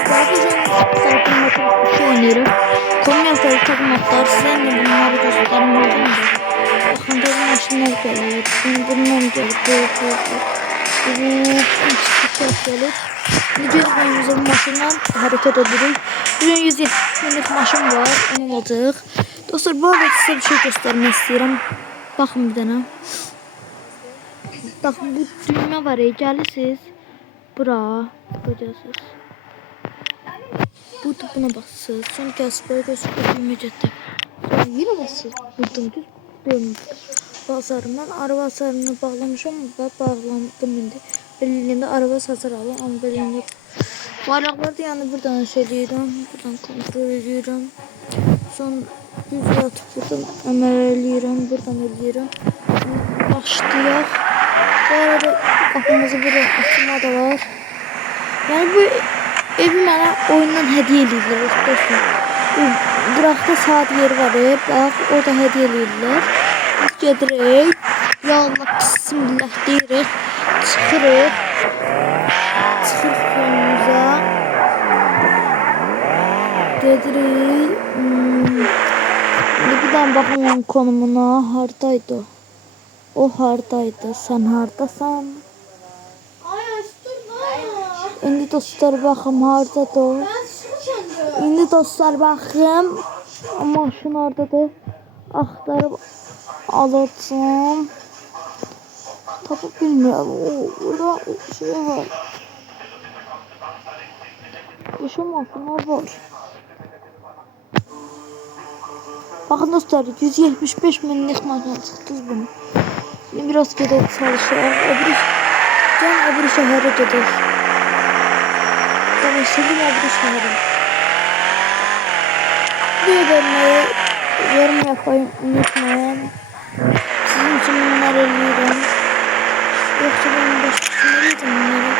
dostlar, bugün takım maçı şu oynayırıq. Komyasları takım atlar. Sizin de bunları dostlarım oradan da. Bakın böyle maşınlar gəlir. Bundan gəlir. Gəlir. Göz boyunca bu maşından hərəkət edirik. Bugün 170 minlik maşın var. Onu alacaq. Dostlar, bu arada size bir şey göstermek istiyorum. Bakın bir dənə. Bakın bu düğme var ya. Gəlirsiniz. Bura. Görüyorsunuz. Burada buna basıyoruz. Sonra gəlsiniz böyle göstereyim düğmecette. Sonra yine basıyoruz. Buradan düz dönüyoruz. Bazarından araba hasarını bağlamışam ve bağlandım indi. Belirliyinde araba hasar aldım ama belirliyinde bayraqları da yani buradan söylüyorum. Buradan kontrol ediyorum. Sonra düz yatıp buradan əməl ediyorum. Buradan ediyorum. Başlayaq. Bu arada kapımızı buradan açma da var. Yani bu evi mənə oyundan hediye edirlər dostlar. Qıraqda saat yeri var. Bax, orada hediye edirlər. Biz gedirik. Ya Allah, bismillah deyirik. Çıxırıq. Çıxırıq önümüzə. Gedirik. Bir daha baxın onun konumuna. Hardaydı o? O hardaydı? Sen hardasan? İndi dostlar baxım hardadır o? İndi dostlar baxım. Maşın oradadır. Axtarıb alacağım. Tapıp bilmiyorum. Burada şey var. Şu maşınlar var. Bakın dostlar, 175 minlik maşına çıxdınız bunu. Şimdi biraz gedək çalışaq. Öbür şəhərə gedək. Danışalım öbür şəhərə. Video vermeyi, yorum yapmayı unutmayın. Sizin için bunları eləyirəm. Yoksa benim başqasını eləyirəm bunları.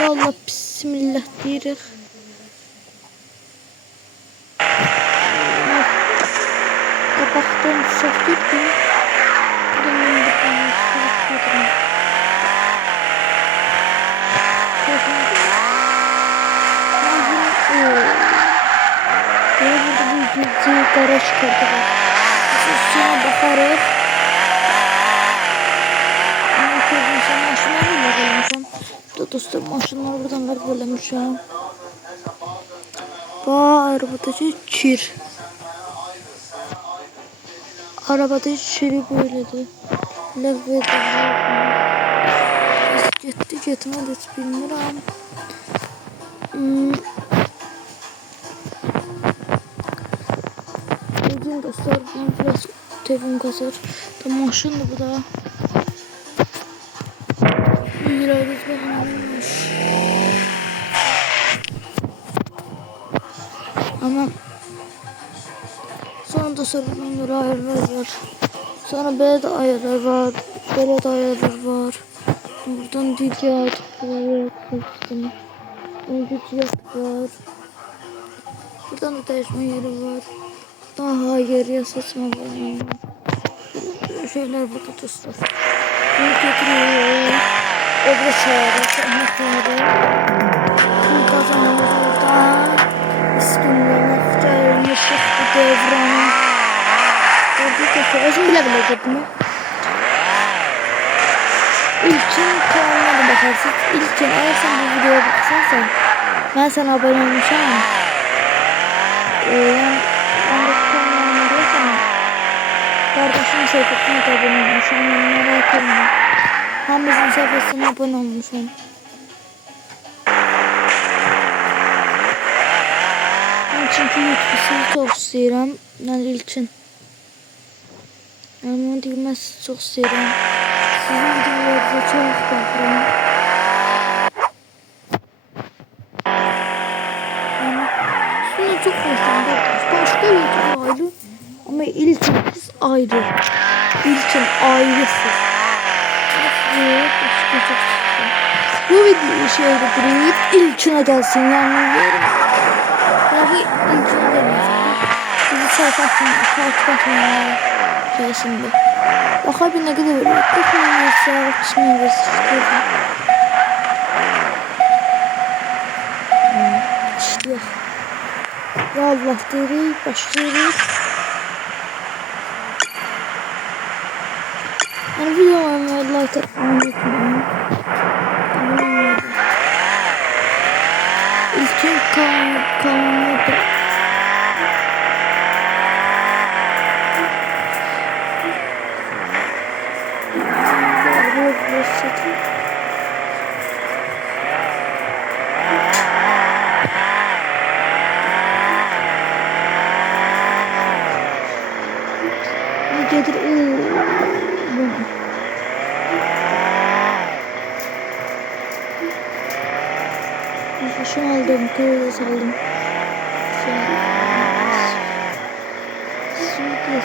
Ya Allah, bismillah deyirik. Kapaqdan düşək getdim. Buradan bir tane sürüp getirəm. Burada bir garaj çıkarttılar. Üstüne bakarız. Maşınlarla gelmişim. Burada dostlar, maşınları buradan verip bölmüşüm. Arabadaki kir. Arabadaki kiri böyledir. Levvedir. Biz getmedi hiç bilmirəm. Bugün dostlar, ben biraz tevim kasar. Da maşın da bu da. Yürüyoruz bakmış. Ama sonra dostlar bunun ayarlar var. Sonra böyle de ayarlar var. Böyle de ayarlar var. Buradan video atıp yapmıştım. Güç var. Buradan da değişme yeri var. Daha hayır ya, saçma var. Şeyler burada dostlar. Bunu getiriyor. Öbür çağırıyor. Bunu kazanıyoruz orada. Üstünlüğüne kucağına çıktı devranı. Orada dostlar. Özüm bile girdim. İlkin kanalına da bakarsın. İlkin, eğer sen bu videoya baksansan, ben sana abone olmuşum. Yani kanalına diyorsan, kardeşim sayfasına da abone olmuşum. Yani merak etme. Hem bizim sayfasına abone olmuşum. Çünkü YouTube'u çok seviyorum. Yani İlkin. Yani onu bilmez, çok seviyorum. Sizin videolarınıza çok bakıyorum. Yani çok hoşlandım. Başka YouTube ayrı ama İlkin biz ayrı. İlkin ayrısı. Bu videoyu şöyle durayım. İlkin'e gelsin yani yerim. Ya bu İlkin'e gelmesin. Bizi sayfasını takip etmeye gelsin bu. Bakar bir ne kadar veriyor. Bakın mesela kısmı verirsin. başlayaq. Ya Allah deyirik, başlayırıq. Yəni videolarımı like etmeyi unutmayın. İlkin kanalımda gelir şunu aldım, kırığı saldım. Şimdi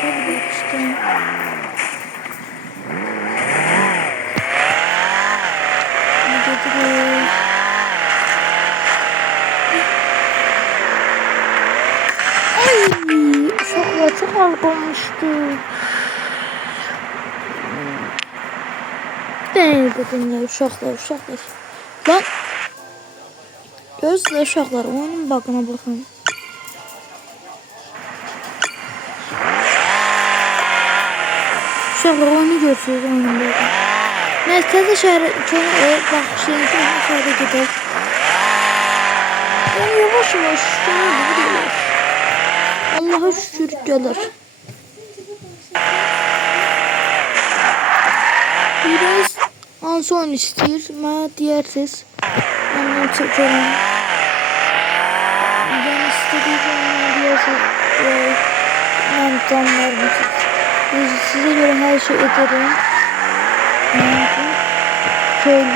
şöyle bakıştım. Ay, uşaklar çok ağır olmuştu. Dedim ya uşaklar. Lan gözle uşaklar oyunun bakına bakın. Uşaklar oyunu görsünüz oyunun bakın. Neyse de şehre bak şeyin şehre gidelim. Yani yavaş gidiyorlar. Allah'a şükür gelir. Biraz anson istəyir. Mənə deyərsiniz. Ondan çəkərəm. Ben istədiyim deyərsiniz. Mən canlarım. Size göre her şey ederim. Söyleyeyim.